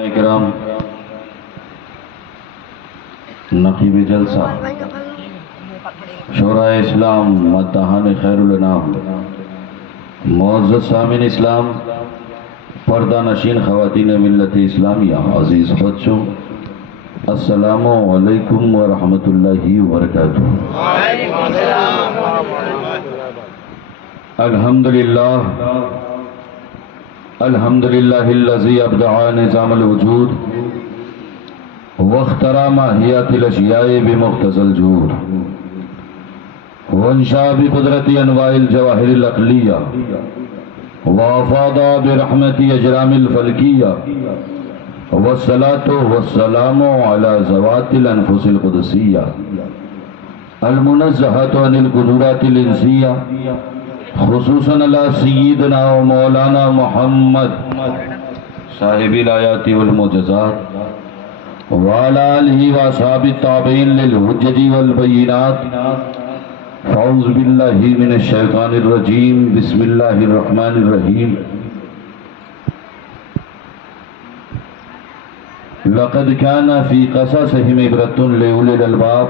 کرام، نقیب جلسہ، شورائے اسلام، مداحان خیر الانام، معزز سامعین اسلام، پردہ نشین خواتین ملت اسلامیہ، عزیز بچوں، السلام علیکم ورحمۃ اللہ وبرکاتہ۔ الحمدللہ الذی ابدع نظام الوجود واخترع ماہیات الاشیاء بمقتضى الجود وانشا بقدرت انواع الجواہر العقلیہ وافاض برحمت اجرام الفلکیہ والصلاة والسلام علی ذوات الانفس القدسیہ المنزہۃ عن القدرات الانسیہ، خصوصاً علی سیدنا و مولانا محمد صاحب الآیات والمعجزات وعلی آلہ و اصحاب التابعین للحجج والبینات۔ فاعوذ باللہ من الشیطان الرجیم، بسم اللہ الرحمن الرحیم۔ لقد کان فی قصصہم عبرۃ لأولی الالباب۔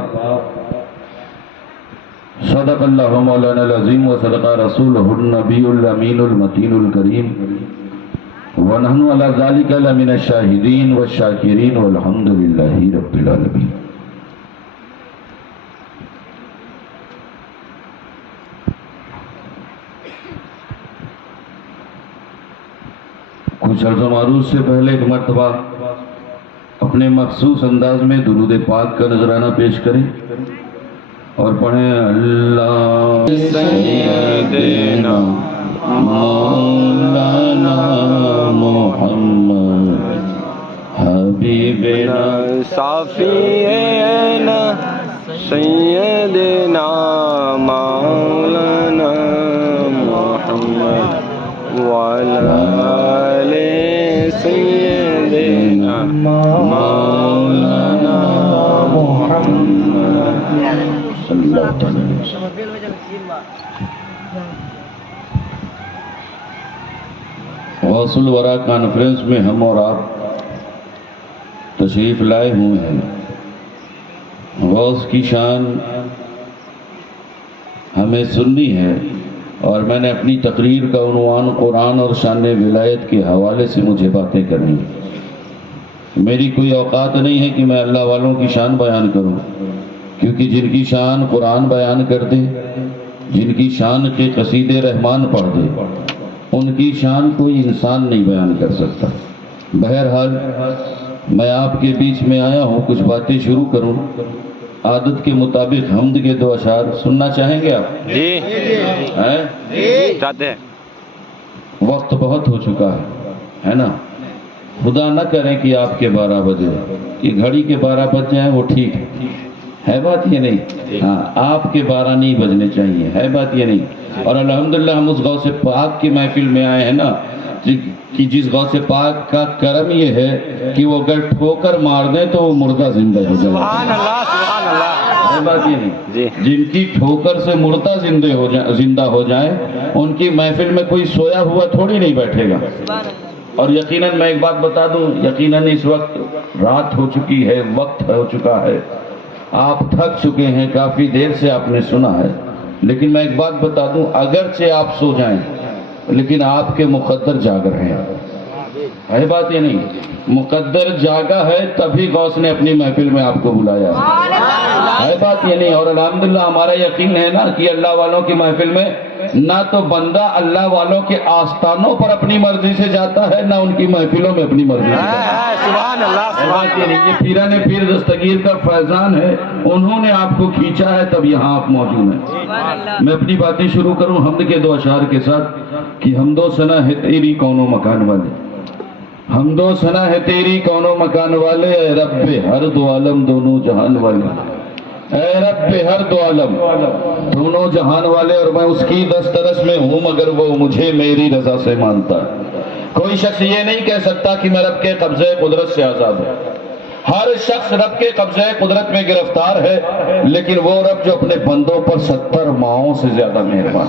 صدق اللہ مولانا العظیم و صدق رسولہ النبی الامین المتین الکریم، ونحن علی ذلک لمن الشاہدین والشاکرین والحمد للہ رب العالمین۔ کچھ عرض و معروض سے پہلے ایک مرتبہ اپنے مخصوص انداز میں درود پاک کا نذرانہ پیش کریں اور پڑھیں اللہ سیدنا مولانا محمد حبیبنا صافینا سیدنا مولانا محمد وعلی آل سیدنا مولانا محمد صلی اللہ تعالی علیہ وسلم۔ غوث الورا کانفرنس میں ہم اور آپ تشریف لائے ہوئے ہیں۔ غوث کی شان ہمیں سننی ہے، اور میں نے اپنی تقریر کا عنوان قرآن اور شان ولایت کے حوالے سے مجھے باتیں کرنی۔ میری کوئی اوقات نہیں ہے کہ میں اللہ والوں کی شان بیان کروں، کیونکہ جن کی شان قرآن بیان کر دے، جن کی شان کے قصیدے رحمان پڑھ دے، ان کی شان کوئی انسان نہیں بیان کر سکتا۔ بہرحال میں آپ کے بیچ میں آیا ہوں، کچھ باتیں شروع کروں۔ عادت کے مطابق حمد کے دو اشعار سننا چاہیں گے آپ؟ جی چاہتے ہیں۔ وقت بہت ہو چکا ہے نا؟ خدا نہ کریں کہ آپ کے 12 بجے، کہ گھڑی کے 12 بج جائیں وہ ٹھیک ہے بات یہ نہیں، ہاں آپ کے 12 نہیں بجنے چاہیے، ہے بات یہ نہیں۔ اور الحمدللہ ہم اس غوث پاک کی محفل میں آئے ہیں نا، کہ جس غوث پاک کا کرم یہ ہے کہ وہ اگر ٹھوکر مار دیں تو وہ مردہ زندہ ہو جائے۔ سبحان اللہ سبحان اللہ، ہے بات یہ نہیں۔ جن کی ٹھوکر سے مردہ زندہ ہو جائیں، ان کی محفل میں کوئی سویا ہوا تھوڑی نہیں بیٹھے گا۔ اور یقیناً میں ایک بات بتا دوں، یقیناً اس وقت رات ہو چکی ہے، وقت ہو چکا ہے، آپ تھک چکے ہیں، کافی دیر سے آپ نے سنا ہے، لیکن میں ایک بات بتا دوں، اگرچہ آپ سو جائیں لیکن آپ کے مقدر جاگ رہے ہیں۔ ہے بات یہ نہیں، مقدر جاگا ہے تبھی غوث نے اپنی محفل میں آپ کو بلایا ہے بات یہ نہیں۔ اور الحمدللہ ہمارا یقین ہے نا کہ اللہ والوں کی محفل میں نہ تو بندہ اللہ والوں کے آستانوں پر اپنی مرضی سے جاتا ہے، نہ ان کی محفلوں میں اپنی مرضی سے جاتا ہے۔ سبحان اللہ سبحان اللہ۔ یہ پیران پیر دستگیر کا فیضان ہے، انہوں نے آپ کو کھینچا ہے تب یہاں آپ موجود ہیں۔ میں اپنی باتیں شروع کروں حمد کے دو اشعار کے ساتھ کہ حمد و ثنا ہے تیری کون و مکان والے، حمد و ثنا ہے تیری کون و مکان والے، اے رب ہر دو عالم دونوں جہان والے، اے رب ہر دو عالم دونوں جہان والے۔ اور میں اس کی دسترس میں ہوں مگر وہ مجھے میری رضا سے مانتا ہے۔ کوئی شخص یہ نہیں کہہ سکتا کہ میں رب کے قبضے قدرت سے آزاد ہوں۔ ہر شخص رب کے قبضے قدرت میں گرفتار ہے، لیکن وہ رب جو اپنے بندوں پر 70 ماہوں سے زیادہ مہربان۔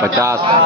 50।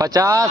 50।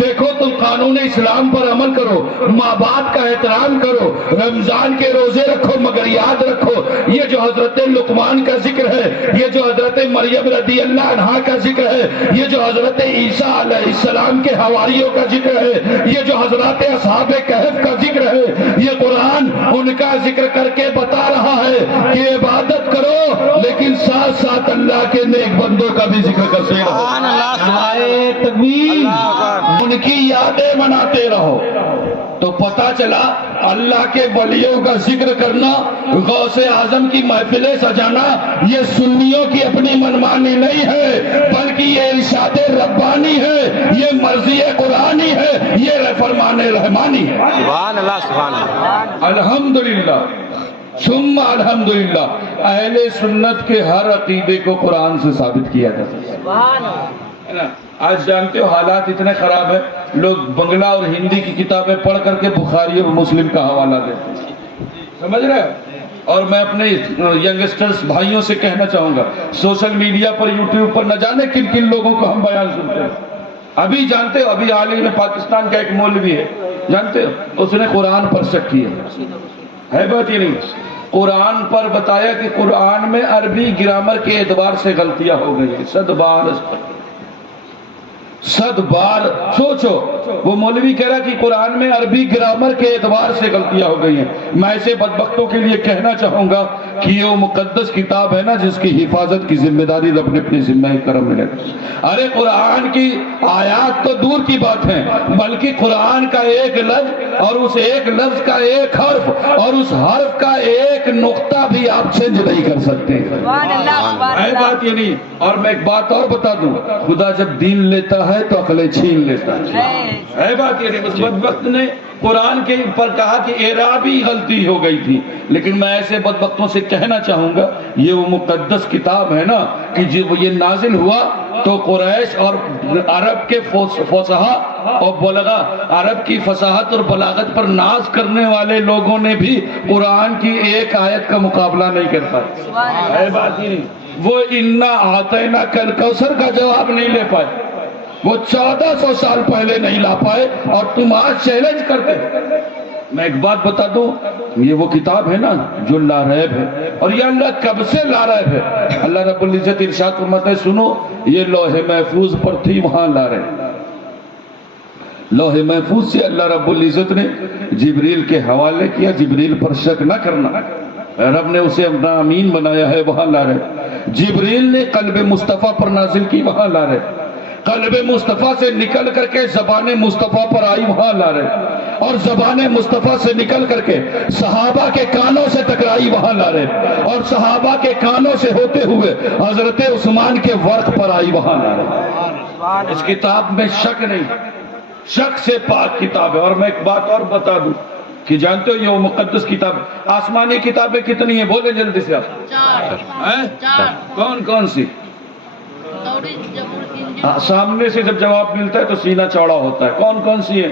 دیکھو تم قانون اسلام پر عمل کرو، ماں باپ کا احترام کرو، رمضان کے روزے رکھو مگر یاد رکھو یہ جو حضرت لقمان کا ذکر ہے، یہ جو حضرت مریم رضی اللہ عنہا کا ذکر ہے، یہ جو حضرت عیسیٰ علیہ السلام کے حواریوں کا ذکر ہے، یہ جو حضرات اصحاب کہف کا ذکر ہے، یہ قرآن ان کا ذکر کر کے بتا رہا ہے کہ عبادت کرو لیکن ساتھ ساتھ اللہ کے نیک بندوں کا بھی ذکر کرتے رہو، نعرہ تکبیر، ان کی یادیں مناتے رہو۔ تو پتہ چلا اللہ کے ولیوں کا ذکر کرنا، غوث اعظم کی محفلیں سجانا یہ سنیوں کی اپنی منمانی نہیں ہے، بلکہ یہ ارشاد ربانی ہے، یہ مرضی قرآنی ہے، یہ فرمان رحمانی ہے۔ سبحان اللہ، سبحان اللہ، الحمدللہ ثم الحمدللہ، اہل سنت کے ہر عقیدے کو قرآن سے ثابت کیا جاتا ہے۔ سبحان اللہ۔ آج جانتے ہو حالات اتنے خراب ہیں، لوگ بنگلہ اور ہندی کی کتابیں پڑھ کر کے بخاری اور مسلم کا حوالہ دیتے ہیں، سمجھ رہے ہو؟ اور میں اپنے ینگسٹرز بھائیوں سے کہنا چاہوں گا، سوشل میڈیا پر یوٹیوب پر نہ جانے کن کن لوگوں کو ہم بیان سنتے ہیں۔ ابھی جانتے ہو، ابھی حال ہی میں پاکستان کا ایک مولوی ہے، جانتے ہو، اس نے قرآن پر شک کیا ہے، بات یہ نہیں، قرآن پر بتایا کہ قرآن میں عربی گرامر کے اعتبار سے غلطیاں ہو گئی ہیں، 100 بار سوچو، وہ مولوی کہہ رہا کہ قرآن میں عربی گرامر کے اعتبار سے غلطیاں ہو گئی ہیں۔ میں ایسے بدبختوں کے لیے کہنا چاہوں گا کہ یہ وہ مقدس کتاب ہے نا جس کی حفاظت کی ذمہ داری رب نے اپنی ذمہ کرم میں رکھی۔ ارے قرآن کی آیات تو دور کی بات ہے، بلکہ قرآن کا ایک لفظ اور اس ایک لفظ کا ایک حرف اور اس حرف کا ایک نقطہ بھی آپ چینج نہیں کر سکتے۔ ہے بات یہ نہیں۔ اور میں ایک بات اور بتا دوں، خدا جب دین لیتا ہے تو عقلیں چھین لیتا ہے بات یہ نہیں۔ اس بدبخت نے قرآن کے پر کہا کہ اعرابی غلطی ہو گئی تھی، لیکن میں ایسے بدبختوں سے کہنا چاہوں گا یہ وہ مقدس کتاب ہے نا کہ جب یہ نازل ہوا تو قریش اور عرب کے فصحا اور بلغا، عرب کی فصاحت اور بلاغت پر ناز کرنے والے لوگوں نے بھی قرآن کی ایک آیت کا مقابلہ نہیں کر پائے۔ ہے بات ہی نہیں۔ وہ انا آتینا کل کوثر کا جواب نہیں لے پائے، وہ 1400 سال پہلے نہیں لا پائے، اور تم آج چیلنج کرتے۔ میں ایک بات بتا دوں، یہ وہ کتاب ہے نا جو لا ریب ہے، اور یہ اللہ کب سے لا ریب ہے؟ اللہ رب العزت ارشاد فرماتا ہے، سنو، یہ لوح محفوظ پر تھی، وہاں لا ریب۔ لوح محفوظ سے اللہ رب العزت نے جبریل کے حوالے کیا، جبریل پر شک نہ کرنا، رب نے اسے اپنا امین بنایا ہے، وہاں لا رہے۔ جبریل نے قلب مصطفیٰ پر نازل کی، وہاں لا رہے۔ قلب مصطفیٰ سے نکل کر کے زبان مصطفیٰ پر آئی، وہاں لا رہے۔ اور زبان مصطفیٰ سے نکل کر کے صحابہ کے کانوں سے ٹکرائی، وہاں لا رہے۔ اور صحابہ کے کانوں سے ہوتے ہوئے حضرت عثمان کے ورق پر آئی، وہاں لا رہے۔ اس کتاب میں شک نہیں، شک سے پاک کتاب ہے۔ اور میں ایک بات اور بتا دوں کہ جانتے ہو یہ وہ مقدس کتاب، آسمانی کتابیں کتنی ہیں؟ بولے جلدی سے آپ۔ 4 کون کون سی؟ سامنے سے جب جواب ملتا ہے تو سینہ چوڑا ہوتا ہے۔ کون کون سی ہیں؟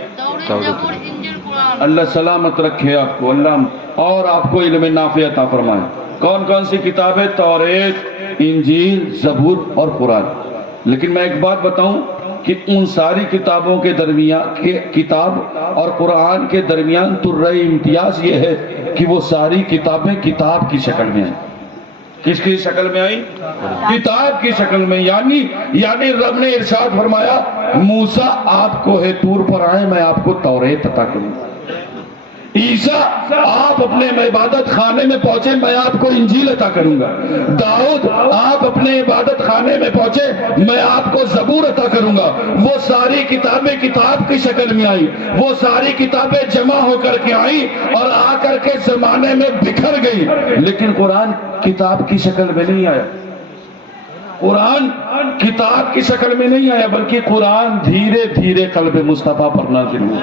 اللہ سلامت رکھے آپ کو، اللہ اور آپ کو علم نافع عطا فرمائے۔ کون کون سی کتابیں؟ توریت، انجیل، زبور اور قرآن۔ لیکن میں ایک بات بتاؤں کہ ان ساری کتابوں کے درمیان کتاب اور قرآن کے درمیان ترہ امتیاز یہ ہے کہ وہ ساری کتابیں کتاب کی شکل میں ہیں۔ کس کی شکل میں آئی؟ کتاب کی شکل میں۔ یعنی رب نے ارشاد فرمایا، موسیٰ آپ کو ہے طور پر آئے، میں آپ کو توریت عطا کروں گا۔ عیسیٰ آپ اپنے عبادت خانے میں پہنچے، میں آپ کو انجیل عطا کروں گا۔ داؤد آپ اپنے عبادت خانے میں پہنچے، میں آپ کو زبور عطا کروں گا۔ وہ ساری کتابیں کتاب کی شکل میں آئی، وہ ساری کتابیں جمع ہو کر کے آئی اور آ کر کے زمانے میں بکھر گئی، لیکن قرآن کتاب کی شکل میں نہیں آیا۔ قرآن کتاب کی شکل میں نہیں آیا، بلکہ قرآن دھیرے دھیرے قلب مصطفیٰ پر نازل ہوا،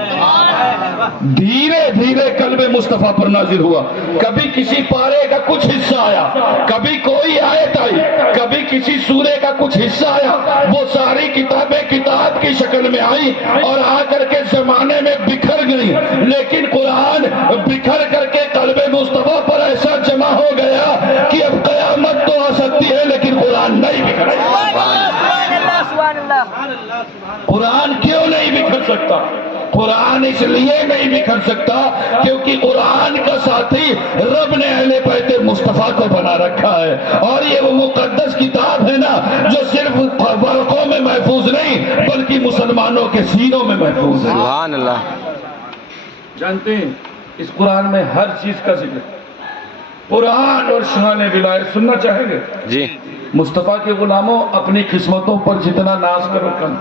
دھیرے دھیرے قلب مصطفیٰ پر نازل ہوا۔ کبھی کسی پارے کا کچھ حصہ آیا، کبھی کوئی آیت آئی، کبھی کسی سورے کا کچھ حصہ آیا، وہ ساری کتابیں کتاب کی شکل میں آئی اور آ کر کے زمانے میں بکھر گئی، لیکن قرآن بکھر کر کے قلب مصطفیٰ پر ایسا جمع ہو گیا کہ اب قیامت تو آ سکتی ہے لیکن قرآن نہیں بکھرے۔ سبحان اللہ، سبحان اللہ۔ سکتا. قرآن اس لیے نہیں بکھر سکتا کیونکہ قرآن کا ساتھی رب نے اہل بیت مصطفیٰ کو بنا رکھا ہے، اور یہ وہ مقدس کتاب ہے نا جو صرف ورقوں میں محفوظ نہیں بلکہ مسلمانوں کے سینوں میں محفوظ ہے. سبحان اللہ. جانتے ہیں اس قرآن میں ہر چیز کا ذکر ہے. قرآن اور شان ولایت سننا چاہیں گے؟ جی. مصطفیٰ کے غلاموں، اپنی قسمتوں پر جتنا ناز کرو کم.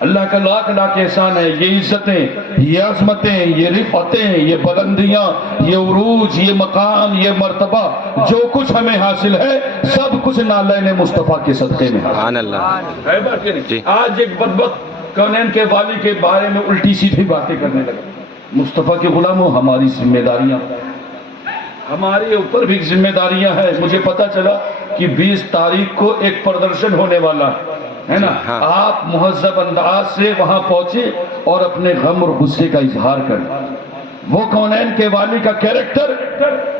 اللہ کا لاکھ لاکھ احسان ہے. یہ عزتیں، یہ عظمتیں، یہ رفعتیں، یہ بلندیاں، یہ عروج، یہ مقام، یہ مرتبہ، جو کچھ ہمیں حاصل ہے سب کچھ نالین مصطفیٰ کے صدقے میں. سبحان اللہ. ہے بات یہ نہیں؟ جی. آج ایک بدبخت کونین کے والی کے بارے میں الٹی سیدھی باتیں کرنے لگا. مصطفیٰ کے غلاموں، ہماری ذمہ داریاں، ہمارے اوپر بھی ذمہ داریاں ہیں. مجھے پتا چلا کہ 20 تاریخ کو ایک پردرشن ہونے والا ہے نا. ہاں. آپ مہذب انداز سے وہاں پہنچے اور اپنے غم اور غصے کا اظہار کریں. وہ کونین کے والی کا کیریکٹر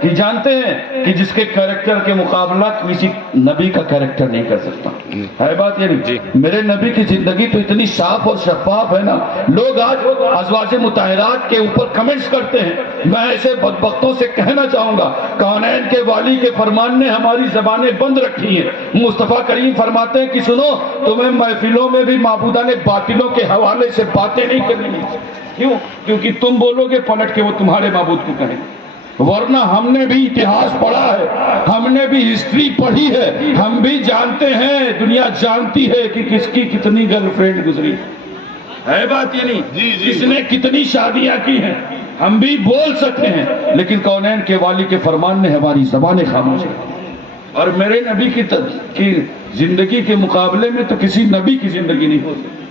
کہ جانتے ہیں کہ جس کے کیریکٹر کے مقابلہ کسی نبی کا کیریکٹر نہیں کر سکتا. ہے بات یہ نہیں؟ میرے نبی کی زندگی تو اتنی صاف اور شفاف ہے نا. لوگ آج ازواج مطہرات کے اوپر کمنٹس کرتے ہیں. میں ایسے بدبختوں سے کہنا چاہوں گا کونین کے والی کے فرمان نے ہماری زبانیں بند رکھی ہیں. مصطفیٰ کریم فرماتے ہیں کہ سنو، تمہیں محفلوں میں بھی معبودان باطلوں کے حوالے سے باتیں نہیں کرنی. کیوں؟ کیونکہ تم بولو گے پلٹ کے وہ تمہارے معبود کو کہیں. ورنہ ہم نے بھی اتہاس پڑھا ہے، ہم نے بھی ہسٹری پڑھی ہے، ہم بھی جانتے ہیں، دنیا جانتی ہے کہ کس کی کتنی گرل فرینڈ گزری. ہے بات یہ نہیں؟ کس نے کتنی شادیاں کی ہیں ہم بھی بول سکتے ہیں. لیکن کونین کے والی کے فرمان نے ہماری زبانیں خاموش کی. اور میرے نبی کی زندگی کے مقابلے میں تو کسی نبی کی زندگی نہیں ہو سکتی.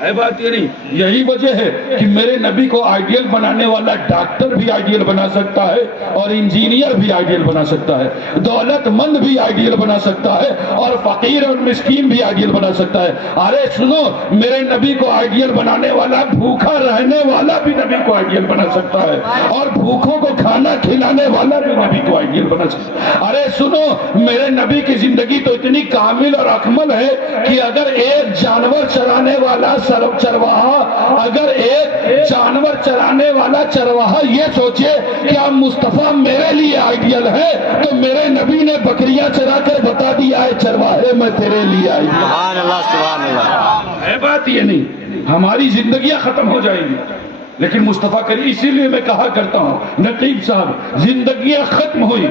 ہے بات یہ نہیں؟ یہی وجہ ہے کہ میرے نبی کو آئیڈیل بنانے والا ڈاکٹر بھی آئیڈیل بنا سکتا ہے، اور انجینئر بھی آئیڈیل بنا سکتا ہے، دولت مند بھی آئیڈیل بنا سکتا ہے، اور فقیر اور مسکین بھی آئیڈیل بنا سکتا ہے. ارے سنو، میرے نبی کو آئیڈیل بنانے والا بھوکا رہنے والا بھی نبی کو آئیڈیل بنا سکتا ہے، اور بھوکوں کو کھانا کھلانے والا بھی نبی کو آئیڈیل بنا سکتا ہے. ارے سنو، میرے نبی کی زندگی تو اتنی کامل اور اکمل ہے کہ اگر ایک جانور چرانے والا چرواہا، اگر ایک جانور چرانے والا چرواہا یہ سوچے کہ اب مصطفیٰ میرے لیے آئیڈیل ہے، تو میرے نبی نے بکریاں چرا کر بتا دیا ہے چرواہے میں تیرے لیے آئیڈیل. سبحان اللہ. سبحان اللہ. ہے بات یہ نہیں؟ ہماری زندگیاں ختم ہو جائیں گی لیکن مصطفیٰ کریم، اسی لیے میں کہا کرتا ہوں نقیب صاحب، زندگیاں ختم ہوئی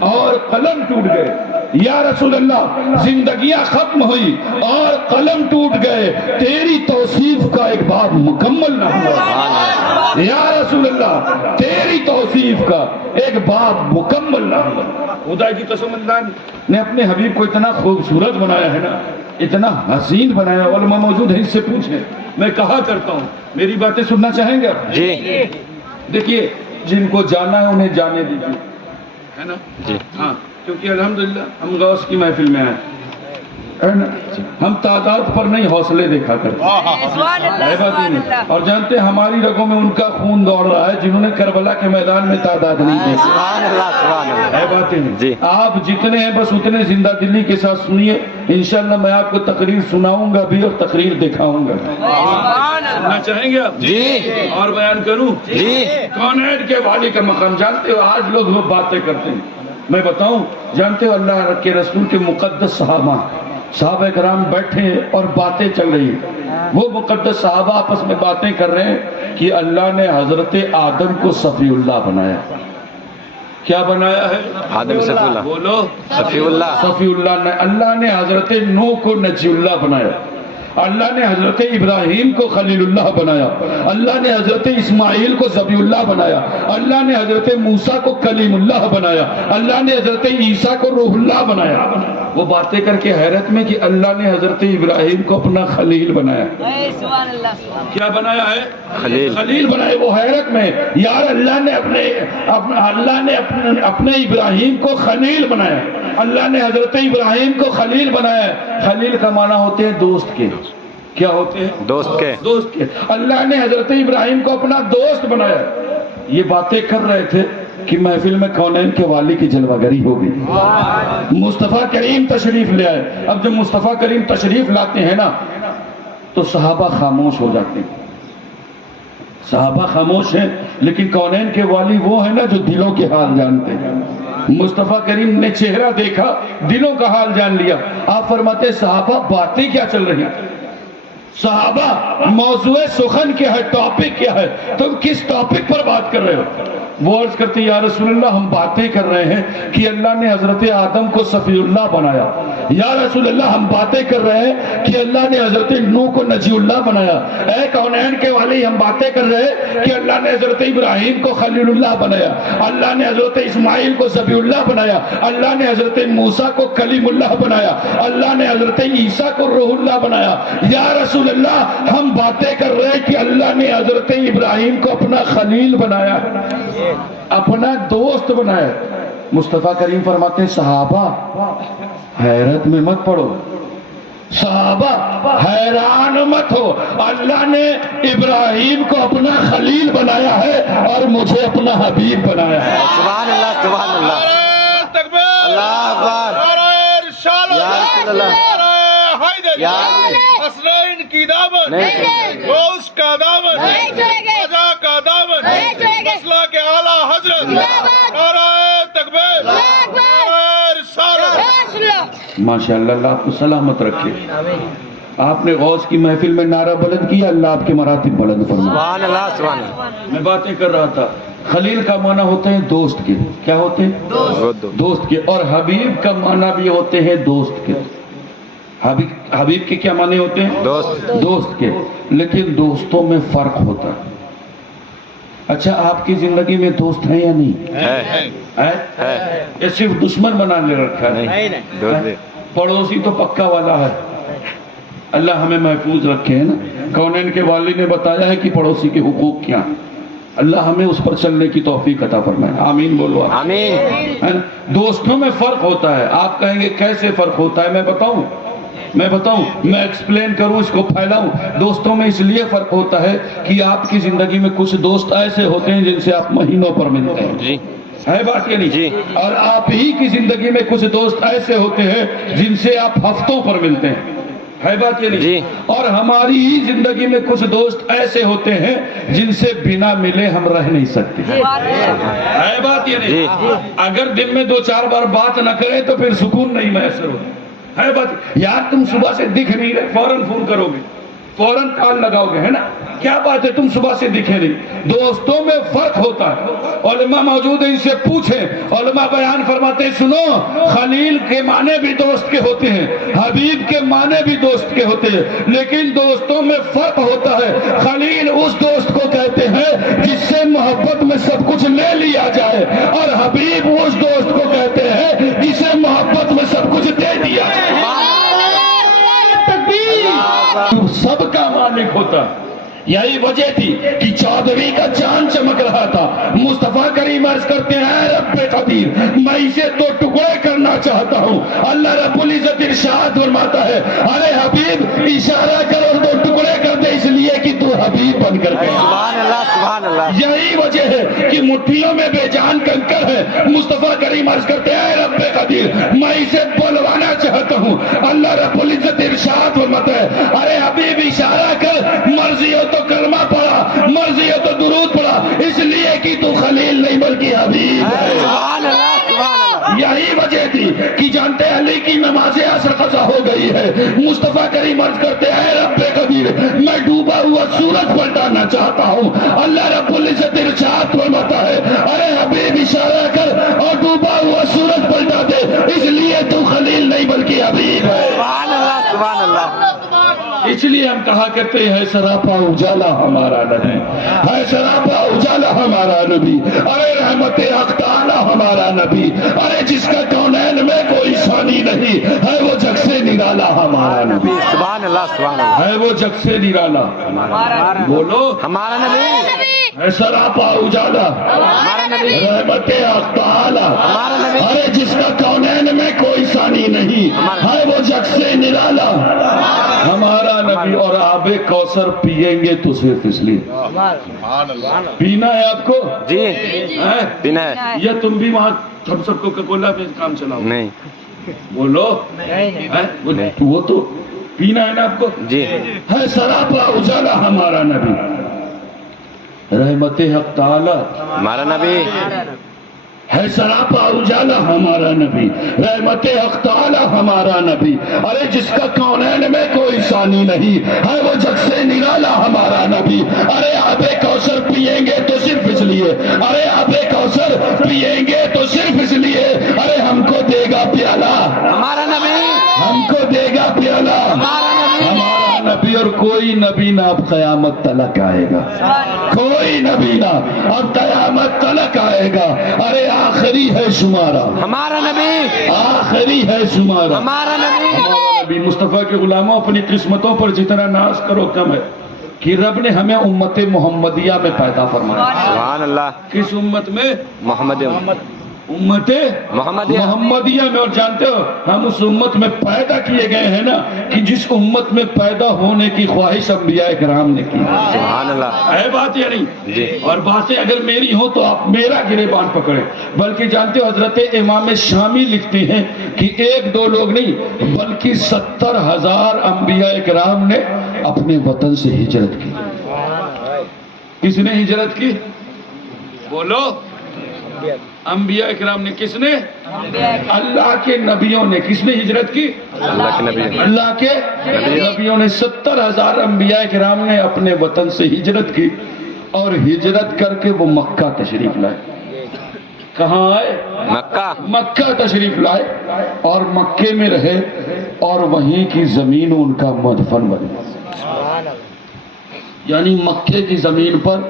اور قلم ٹوٹ گئے. یا رسول اللہ، زندگیاں ختم ہوئی اور قلم ٹوٹ گئے، تیری توصیف کا ایک باب مکمل نہ ہوا. یا رسول اللہ، تیری توصیف کا ایک باب مکمل نہ ہوا. خدا کی قسم، اللہ نے اپنے حبیب کو اتنا خوبصورت بنایا ہے نا، اتنا حسین بنایا. علماء موجود ہیں، اس سے پوچھیں. میں کہا کرتا ہوں، میری باتیں سننا چاہیں گے آپ؟ جی. دیکھیے، جن کو جانا ہے انہیں جانے دیجیے، ہے نا؟ جی. ہاں، کیونکہ الحمدللہ ہم غوث کی محفل میں آئے، ہم تعداد پر نہیں حوصلے دیکھا کرتے. ہے بات ہی نہیں؟ اور جانتے ہیں ہماری رگوں میں ان کا خون دوڑ رہا ہے جنہوں نے کربلا کے میدان میں تعداد نہیں دیکھی. سبحان اللہ. سبحان اللہ. ہے بات ہی نہیں؟ جی. آپ جتنے ہیں بس اتنے زندہ دلی کے ساتھ سنیے. انشاءاللہ میں آپ کو تقریر سناؤں گا بھی اور تقریر دکھاؤں گا. سننا چاہیں گے آپ؟ جی. اور بیان کروں؟ جی. کونین کے والی کا مقام جانتے ہو؟ آج لوگ وہ باتیں کرتے ہیں، میں بتاؤں، جانتے ہو اللہ کے رسول کے مقدس صحابہ کرام بیٹھے اور باتیں چل رہی ہیں. وہ مقدس صحابہ آپس میں باتیں کر رہے ہیں کہ اللہ نے حضرت آدم کو صفی اللہ بنایا. کیا بنایا ہے؟ آدم صفی اللہ. بولو. صفی اللہ. صفی اللہ نے. اللہ نے حضرت نوح کو نجی اللہ بنایا. اللہ نے حضرت ابراہیم کو خلیل اللہ بنایا. اللہ نے حضرت اسماعیل کو ذبیح اللہ بنایا. اللہ نے حضرت موسیٰ کو کلیم اللہ بنایا. اللہ نے حضرت عیسیٰ کو روح اللہ بنایا. وہ باتیں کر کے حیرت میں کہ اللہ نے حضرت ابراہیم کو اپنا خلیل بنایا. کیا بنایا ہے؟ خلیل. خلیل بنائے. وہ حیرت میں، یار اللہ نے اپنے ابراہیم کو خلیل بنایا. اللہ نے حضرت ابراہیم کو خلیل بنایا. خلیل کا معنی ہوتے ہیں دوست کے. کیا ہوتے ہیں؟ دوست کے. دوست کے. اللہ نے حضرت ابراہیم کو اپنا دوست بنایا. یہ باتیں کر رہے تھے کہ محفل میں کونین کے والی کی جلوہ گری ہو گئی. مصطفیٰ کریم تشریف لے آئے. اب جب مصطفیٰ کریم تشریف لاتے ہیں نا تو صحابہ خاموش ہو جاتے ہیں. صحابہ خاموش ہیں لیکن کونین کے والی وہ ہیں نا جو دلوں کے حال جانتے ہیں. مصطفیٰ کریم نے چہرہ دیکھا، دلوں کا حال جان لیا. آپ فرماتے ہیں صحابہ باتیں کیا چل رہی ہیں؟ صحابہ موضوع سخن کیا ہے، ٹاپک کیا ہے، تم کس ٹاپک پر بات کر رہے ہو؟ وہ عرض کرتے ہیں یا رسول اللہ ہم باتیں کر رہے ہیں کہ اللہ نے حضرت آدم کو صفی اللہ بنایا. یا رسول اللہ ہم باتیں کر رہے ہیں کہ اللہ نے حضرت نوح کو نجی اللہ بنایا. اے کونین کے والی ہم باتیں کر رہے ہیں کہ اللہ نے حضرت ابراہیم کو خلیل اللہ بنایا، اللہ نے حضرت اسماعیل کو ذبیح اللہ بنایا، اللہ نے حضرت موسیٰ کو کلیم اللہ بنایا، اللہ نے حضرت عیسیٰ کو روح اللہ بنایا. یا رسول اللہ ہم باتیں کر رہے ہیں کہ اللہ نے حضرت ابراہیم کو اپنا خلیل بنایا، اپنا دوست بنایا. مصطفیٰ کریم فرماتے ہیں صحابہ حیرت میں مت پڑو، صحابہ حیران مت ہو، اللہ نے ابراہیم کو اپنا خلیل بنایا ہے اور مجھے اپنا حبیب بنایا ہے. سبحان اللہ سبحان اللہ. اللہ اکبر. یا رسول اللہ. یا حسنین کی دامن، نہیں. غوث کا دامن، رضا کا دامن، مسئلہ کے اعلیٰ حضرت، نعرہ تکبیر، نعرہ رسالت. ماشاءاللہ اللہ آپ کو سلامت رکھے. آپ نے غوث کی محفل میں نعرہ بلند کیا، اللہ آپ کے مراتب بلند فرمائے. سبحان اللہ سبحان اللہ. میں باتیں کر رہا تھا، خلیل کا معنی ہوتے ہیں دوست کے. کیا ہوتے ہیں؟ دوست کے. اور حبیب کا معنی بھی ہوتے ہیں دوست کے. حبیب کے کیا معنی ہوتے ہیں؟ دوست کے. لیکن دوستوں میں فرق ہوتا ہے. اچھا آپ کی زندگی میں دوست ہیں یا نہیں؟ ہے. یہ صرف دشمن بنا لے رکھا ہے. پڑوسی تو پکا والا ہے. اللہ ہمیں محفوظ رکھے ہے نا. کونین کے والی نے بتایا ہے کہ پڑوسی کے حقوق کیا. اللہ ہمیں اس پر چلنے کی توفیق عطا فرمائے. آمین بولو. آمین. دوستوں میں فرق ہوتا ہے. آپ کہیں گے کیسے فرق ہوتا ہے؟ میں بتاؤں، میں ایکسپلین کروں، اس کو پھیلاؤں. دوستوں میں اس لیے فرق ہوتا ہے کہ آپ کی زندگی میں کچھ دوست ایسے ہوتے ہیں جن سے آپ مہینوں پر ملتے ہیں. جی ہے بات یا نہیں؟ جی. اور آپ ہی کی زندگی میں کچھ دوست ایسے ہوتے ہیں جن سے آپ ہفتوں پر ملتے ہیں. ہے بات یا نہیں؟ جی. اور ہماری ہی زندگی میں کچھ دوست ایسے ہوتے ہیں جن سے بنا ملے ہم رہ نہیں سکتے. ہے بات یا نہیں؟ اگر دن میں 2-4 بار بات نہ کریں تو پھر سکون نہیں میسر ہوتا. ہے بات. یار تم صبح سے دکھ نہیں رہے، فوراً فون کرو گے، فوراً کال لگاؤ گے، ہے نا؟ کیا بات ہے تم صبح سے دکھے نہیں. دوستوں میں فرق ہوتا ہے. علماء موجود ہیں، ان سے پوچھیں. علماء بیان فرماتے ہیں سنو، خلیل کے معنی بھی دوست کے ہوتے ہیں، حبیب کے معنی بھی دوست کے ہوتے ہیں، لیکن دوستوں میں فرق ہوتا ہے. خلیل اس دوست کو کہتے ہیں جس سے محبت میں سب کچھ لے لیا جائے، اور حبیب اس دوست کو کہتے ہیں جسے محبت میں سب کچھ دے دیا جائے. سب کا مالک ہوتا. یہی وجہ تھی کہ 14ویں کا چاند چمک رہا تھا. مصطفیٰ کریم عرض کرتے ہیں اے رب قدیر میں اسے 2 ٹکڑے کرنا چاہتا ہوں. اللہ رب العزت ارشاد فرماتا ہے ارے حبیب اشارہ کر اور 2 ٹکڑے کر دے، اس لیے کہ تو حبیب بن کر گیا. سبحان اللہ سبحان اللہ. یہی وجہ ہے کہ مٹھیوں میں بے جان کنکر ہے. مصطفیٰ کریم عرض کرتے ہیں اے رب قدیر میں اسے بلوانا چاہتا ہوں. اللہ رب العزت ارشاد فرماتا ہے ارے حبیب اشارہ کر، مرضی ہو تو کلمہ پڑھا، مرضی ہو تو درود پڑھا، اس لیے کہ تو خلیل نہیں بلکہ حبیب ہے. سبحان اللہ سبحان اللہ. یہی وجہ تھی کہ جانتے علی کی نماز عصر قضا ہو گئی ہے. مصطفیٰ کریم عرض کرتے ہیں اے رب قدیر میں ڈوبا ہوا سورج پلٹانا چاہتا ہوں. اللہ رب العزت ارشاد فرماتا ہے ارے حبیب اشارہ کر اور ڈوبا ہوا سورج پلٹا دے، اس لیے تو خلیل نہیں بلکہ حبیب ہے. سبحان اللہ سبحان اللہ. اس لیے ہم کہا کرتے ہیں سراپا اجالا ہمارا نبی ہے، سراپا اجالا ہمارا نبی، ارے رحمت حق تعالی ہمارا نبی، ارے جس کا کونین میں کوئی ثانی نہیں ہے وہ جگ سے نرالا ہمارا نبی. سبحان اللہ سبحان اللہ. ہے وہ جگ سے نرالا. بولو ہمارا نبی ہے سراپا اجالا ہمارا نبی. رحمت حق تعالی ہمارا نبی. ارے جس کا کونین میں کوئی ثانی نہیں ہے وہ جگ سے نرالا ہمارا نبی. اور آب کوثر پیئیں گے تو صرف اس لیے پینا ہے آپ کو. جی ہیں؟ پینا ہے. یا تم بھی وہاں ہم سب کو کوکا کولا پہ کام چلاؤ؟ نہیں بولو. ہیں؟ وہ تو پینا ہے نا آپ کو؟ جی ہے سراپا اجالا ہمارا نبی، رحمت حق تعالی ہمارا نبی، ہے سراپا اجالا ہمارا نبی، رحمت حق تعالی ہمارا نبی، ارے جس کا کونین میں کوئی ثانی نہیں ہے وہ جگ سے نرالا ہمارا نبی، ارے آب کوثر پئیں گے تو صرف اس لیے، ارے آب کوثر پئیں گے تو صرف اس لیے، ارے ہم کو دے گا پیالہ، ہمارا نبی، ہم کو دے گا پیالہ ہمارا نبی، ہمارا نبی، اور کوئی نبی نہ اب قیامت تلک آئے گا، کوئی نبی نہ اب قیامت تلک آئے گا، ارے آخری ہے شمارا، ہمارا نبی، آخری ہے شمارا، ہمارا نبی، ہمارا نبی۔ مصطفیٰ کے غلاموں، اپنی قسمتوں پر جتنا ناز کرو کم ہے کہ رب نے ہمیں امت محمدیہ میں پیدا فرمایا۔ سبحان اللہ، کس امت میں؟ محمد امت محمدیہ، محمدیہ میں۔ اور جانتے ہو ہم اس امت میں پیدا کیے گئے ہیں نا کہ جس امت میں پیدا ہونے کی خواہش انبیاء کرام نے کی۔ سبحان اللہ، ہے بات یا نہیں؟ جی، اور باتیں اگر میری ہوں تو آپ میرا گریبان پکڑیں۔ بلکہ جانتے ہو حضرت امام شامی لکھتے ہیں کہ ایک دو لوگ نہیں بلکہ 70,000 انبیاء کرام نے اپنے وطن سے ہجرت کی۔ کس نے ہجرت کی؟ بولو، انبیاء کرام نے۔ کس نے؟ اللہ کے نبیوں نے۔ کس نے ہجرت کی؟ اللہ کے نبی، اللہ کے نبیوں نے۔ 70,000 انبیاء کرام نے اپنے وطن سے ہجرت کی، اور ہجرت کر کے وہ مکہ تشریف لائے۔ کہاں آئے؟ مکہ، مکہ تشریف لائے، اور مکے میں رہے، اور وہیں کی زمین ان کا مدفن بن گئی۔ یعنی مکے کی زمین پر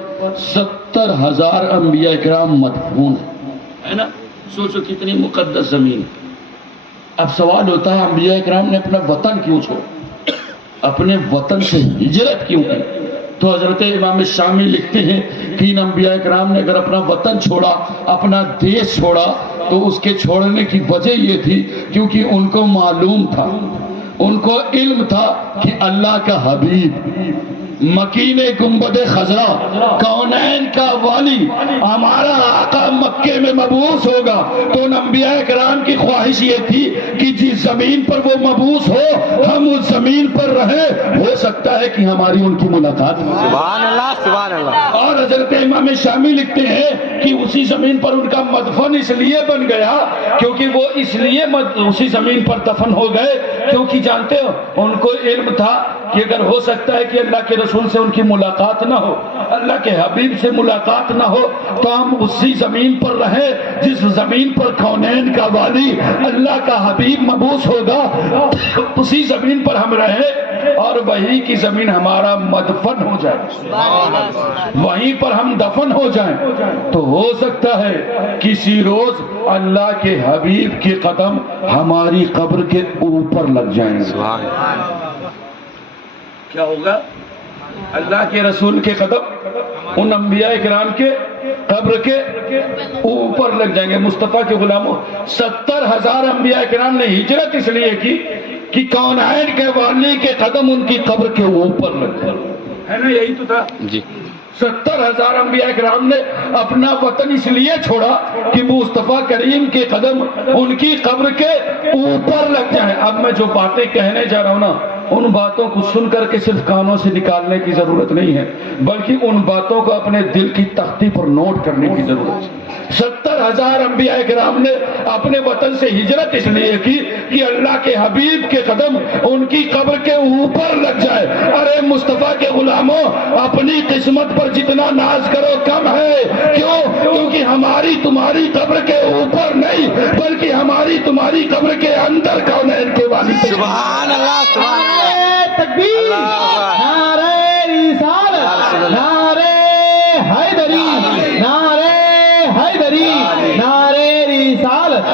70,000 انبیاء کرام مدفون ہے نا۔ سوچو کتنی مقدس زمین۔ اب سوال ہوتا ہے انبیاء کرام نے اپنا وطن کیوں چھوڑا، اپنے وطن سے ہجرت کیوں کی؟ تو حضرت امام شامی لکھتے ہیں کہ ان انبیاء کرام نے اگر اپنا وطن چھوڑا، اپنا دیش چھوڑا، تو اس کے چھوڑنے کی وجہ یہ تھی کیونکہ ان کو معلوم تھا، ان کو علم تھا کہ اللہ کا حبیب مکین گنبد خضرا کونین کا والی ہمارا آقا مکے میں مبعوث ہوگا۔ تو ان انبیاء کرام کی خواہش یہ تھی کہ جس زمین پر وہ مبعوث ہو ہم اس زمین پر رہیں، ہو سکتا ہے کہ ہماری ان کی ملاقات ہو۔ سبحان اللہ، سبحان اللہ، اور حضرت امام شامی لکھتے ہیں کہ اسی زمین پر ان کا مدفن اس لیے بن گیا کیونکہ وہ اس لیے اسی زمین پر دفن ہو گئے کیونکہ جانتے ہو ان کو علم تھا کہ اگر ہو سکتا ہے کہ اللہ کے رسول سے ان کی ملاقات نہ ہو، اللہ کے حبیب سے ملاقات نہ ہو، تو ہم اسی زمین پر رہیں جس زمین پر کونین کا والی اللہ کا حبیب مبعوث ہوگا، اسی زمین پر ہم رہیں اور وہی کی زمین ہمارا مدفن ہو جائے، وہیں پر ہم دفن ہو جائیں۔ تو ہو سکتا ہے کسی روز اللہ کے حبیب کے قدم ہماری قبر کے اوپر لگ جائیں گے۔ سبحان اللہ، کیا ہوگا؟ اللہ کے رسول کے قدم ان انبیاء کرام کے قبر کے اوپر لگ جائیں گے۔ مصطفیٰ کے غلاموں، 70,000 انبیاء کرام نے ہجرت اس لیے کی کہ کونین کے والی کے قدم ان کی قبر کے اوپر لگ جائیں، ہے نا؟ یہی تو تھا۔ جی، 70,000 انبیاء کرام نے اپنا وطن اس لیے چھوڑا کہ مصطفیٰ کریم کے قدم ان کی قبر کے اوپر لگ جائیں۔ اب میں جو باتیں کہنے جا رہا ہوں نا، ان باتوں کو سن کر کے صرف کانوں سے نکالنے کی ضرورت نہیں ہے، بلکہ ان باتوں کو اپنے دل کی تختی پر نوٹ کرنے کی ضرورت ہے۔ 70,000 انبیاء کرام نے اپنے وطن سے ہجرت اس لیے کی کہ اللہ کے حبیب کے قدم ان کی قبر کے اوپر لگ جائے۔ ارے مصطفیٰ کے غلاموں، اپنی قسمت پر جتنا ناز کرو کم ہے۔ کیوں؟ کیونکہ ہماری تمہاری قبر کے اوپر نہیں بلکہ ہماری تمہاری قبر کے اندر کونین کے والی۔ سبحان اللہ، سبحان اللہ، تکبیر، نعرہ رسالت، نعرہ حیدری، نعرہ حیدری، نعرہ رسالت۔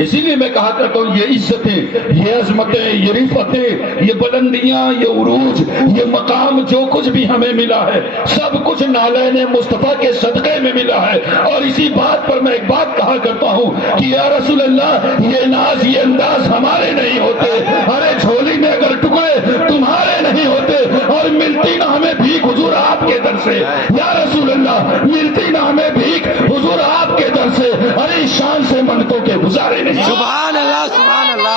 اسی لیے میں کہا کرتا ہوں یہ عزتیں، یہ عظمتیں، یہ رفعتیں، یہ بلندیاں، یہ عروج، یہ مقام جو کچھ بھی ہمیں ملا ہے سب کچھ نالین مصطفیٰ کے صدقے میں ملا ہے۔ اور اسی بات پر میں ایک بات کہا کرتا ہوں کہ یا رسول اللہ، یہ ناز یہ انداز ہمارے نہیں ہوتے، ارے جھولی میں اگر ٹکڑے تمہارے نہیں ہوتے، اور ملتی نہ ہمیں بھیک حضور آپ کے در سے، یا رسول اللہ ملتی نہ ہمیں بھیک حضور آپ کے در سے، ارے شان سے منتوں کے گزارے نہیں۔ سبحان اللہ، سبحان اللہ،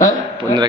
15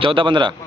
14-15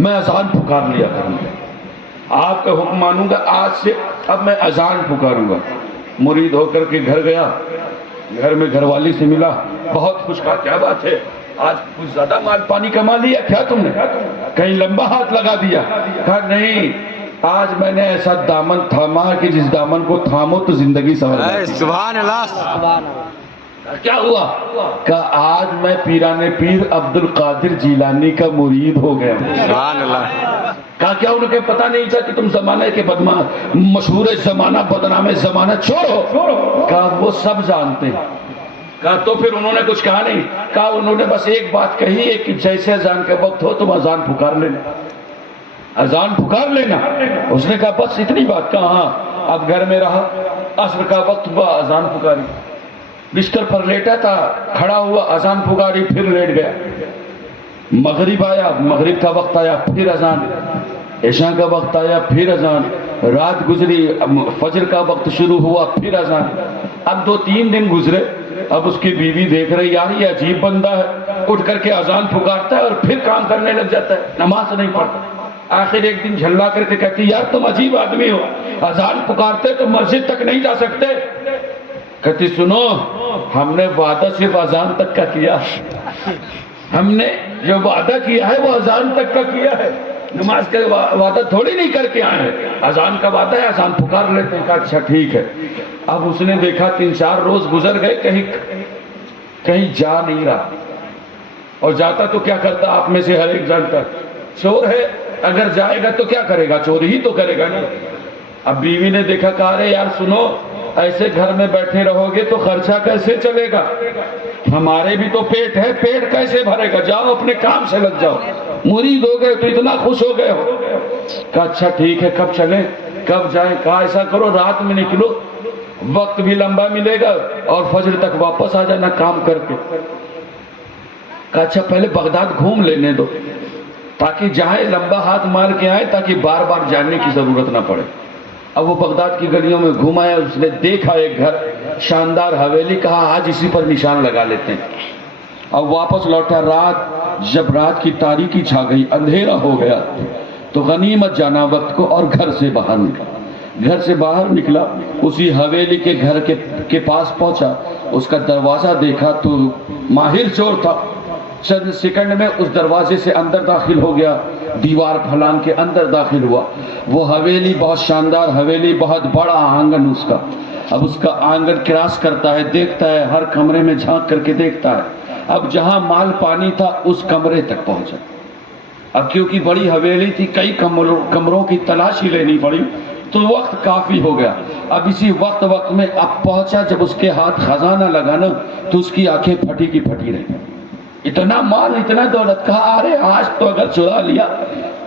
میں اذان پکار لیا کروں گا، آپ کا حکم مانوں گا، آج سے اب میں اذان پکاروں گا۔ مرید ہو کر کے گھر گیا، گھر میں گھر والی سے ملا، بہت خوش، کہا کیا بات ہے، آج کچھ زیادہ مال پانی کما لیا کیا تم نے، کہیں لمبا ہاتھ لگا دیا؟ کہا نہیں، آج میں نے ایسا دامن تھاما کہ جس دامن کو تھامو تو زندگی سنور جائے۔ سبحان اللہ۔ کیا ہوا؟ کہا آج میں پیران پیر عبد القادر جیلانی کا مرید ہو گیا۔ سبحان اللہ۔ کہا کیا ان کے پتہ نہیں تھا کہ تم زمانہ کے مشہور زمانہ بدنام زمانہ چور ہو؟ کہا وہ سب جانتے ہیں۔ کہا تو پھر انہوں نے کچھ کہا نہیں؟ کہا انہوں نے بس ایک بات کہی ہے کہ جیسے اذان کا وقت ہو تم اذان پکار لینا، اذان پکار لینا۔ اس نے کہا بس اتنی بات؟ کہا ہاں۔ اب گھر میں رہا، عصر کا وقت ہوا، اذان پکاری، بستر پر لیٹا تھا، کھڑا ہوا، اذان پکاری، پھر لیٹ گیا۔ مغرب آیا، مغرب کا وقت آیا، پھر اذان، عشاء کا وقت آیا، پھر اذان، رات گزری، فجر کا وقت شروع ہوا، پھر اذان۔ اب 2-3 دن گزرے، اب اس کی بیوی دیکھ رہی، یار یہ عجیب بندہ ہے، اٹھ کر کے اذان پکارتا ہے اور پھر کام کرنے لگ جاتا ہے، نماز نہیں پڑھتا۔ آخر ایک دن جھلا کر کے کہتی یار تم عجیب آدمی ہو، اذان پکارتے تو مسجد تک نہیں جا سکتے؟ کہتی سنو، ہم نے وعدہ صرف اذان تک کا کیا، ہم نے جو وعدہ کیا ہے وہ اذان تک کا کیا ہے، نماز کا وعدہ تھوڑی نہیں کر کے آئے ہیں، اذان کا وعدہ ہے، اذان پکار لیتے ہیں۔ کہا اچھا ٹھیک ہے۔ اب اس نے دیکھا 3-4 روز گزر گئے، کہیں جا نہیں رہا، اور جاتا تو کیا کرتا آپ میں سے ہر ایک جانتا، چور ہے، اگر جائے گا تو کیا کرے گا، چوری ہی تو کرے گا نا۔ اب بیوی نے دیکھا، کہا رہے یار سنو، ایسے گھر میں بیٹھے رہو گے تو خرچہ کیسے چلے گا، ہمارے بھی تو پیٹ ہے، پیٹ کیسے بھرے گا، جاؤ اپنے کام سے لگ جاؤ، مرید ہو گئے تو اتنا خوش ہو گئے ہو۔ کہا اچھا ٹھیک ہے، کب چلیں، کب جائیں؟ کہا ایسا کرو رات میں نکلو، وقت بھی لمبا ملے گا اور فجر تک واپس آ جانا کام کر کے۔ کہا اچھا پہلے بغداد گھوم لینے دو، تاکہ جائیں لمبا ہاتھ مار کے آئے، تاکہ بار بار جانے کی ضرورت نہ پڑے۔ اب وہ بغداد کی گلیوں میں گھومایا، اس نے دیکھا ایک گھر، شاندار حویلی، کہا آج اسی پر نشان لگا لیتے ہیں۔ اب واپس لوٹا، جب رات کی تاریکی چھا گئی، اندھیرا ہو گیا، تو غنیمت جانا وقت کو، اور گھر سے باہر نکلا، اسی حویلی کے گھر کے پاس پہنچا، اس کا دروازہ دیکھا تو ماہر چور تھا، چند سیکنڈ میں اس دروازے سے اندر داخل ہو گیا، دیوار پھلانگ کے اندر داخل ہوا۔ وہ حویلی بہت شاندار حویلی، بہت بڑا آنگن اس کا، اب اس کا آنگن کراس کرتا ہے، دیکھتا ہے، ہر کمرے میں جھانک کر کے دیکھتا ہے۔ اب جہاں مال پانی تھا اس کمرے تک پہنچا، اب کیونکہ بڑی حویلی تھی، کئی کمروں کی تلاشی لینی پڑی، تو وقت کافی ہو گیا۔ اب اسی وقت میں اب پہنچا، جب اس کے ہاتھ خزانہ لگانا تو اس کی آنکھیں پھٹی کی پھٹی رہی، اتنا مال، اتنا دولت۔ کہا ارے آج تو اگر چرا لیا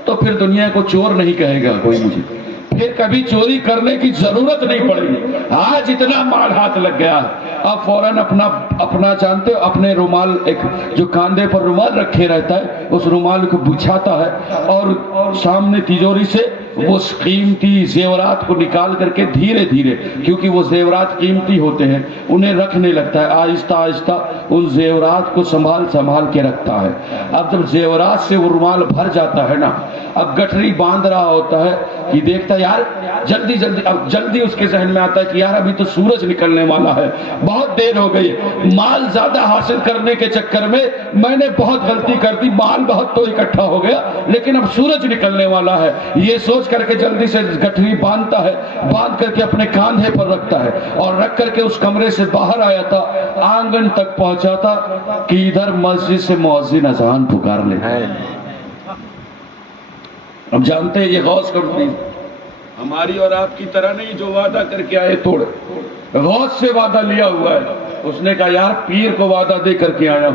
تو پھر دنیا کو چور نہیں کہے گا کوئی، مجھے پھر کبھی چوری کرنے کی ضرورت نہیں پڑے گی، آج اتنا مال ہاتھ لگ گیا۔ اب فوراً اپنا جانتے ہو، اپنے رومال، ایک جو کاندھے پر رومال رکھے رہتا ہے، اس رومال کو بچھاتا ہے اور سامنے تجوری سے وہ قیمتی زیورات کو نکال کر کے دھیرے دھیرے، کیونکہ وہ زیورات قیمتی ہوتے ہیں، انہیں رکھنے لگتا ہے، آہستہ آہستہ ان زیورات کو سنبھال کے رکھتا ہے۔ اب جب زیورات سے وہ رومال بھر جاتا ہے نا، اب گٹھری باندھ رہا ہوتا ہے کہ دیکھتا ہے یار جلدی اب جلدی اس کے ذہن میں آتا ہے کہ یار ابھی تو سورج نکلنے والا ہے، بہت دیر ہو گئی، مال زیادہ حاصل کرنے کے چکر میں نے بہت غلطی کر دی، مال بہت تو اکٹھا ہو گیا، لیکن اب سورج نکلنے والا ہے، یہ سوچ کر کے جلدی سے گٹھری باندھتا ہے، باندھ کر کے اپنے کاندھے پر رکھتا ہے، اور رکھ کر کے اس کمرے سے باہر آیا تھا، آنگن تک پہنچا تھا کہ ادھر مسجد سے مؤذن اذان پکار لے۔ اب جانتے ہیں یہ غوث کمپنی ہماری اور آپ کی طرح نہیں، جو وعدہ کر کے آئے توڑے، غوث سے وعدہ لیا ہوا ہے۔ اس نے کہا یار پیر کو وعدہ دے کر کے آیا،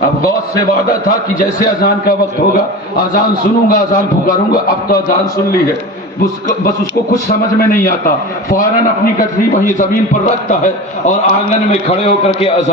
اب غوث سے وعدہ تھا کہ جیسے اذان کا وقت ہوگا اذان سنوں گا، اذان پکاروں گا، اب تو اذان سن لی ہے، بس اس کو کچھ سمجھ میں نہیں آتا، فوراً اپنی گٹھری وہیں زمین پر رکھتا ہے اور آنگن میں کھڑے ہو کر کے اذان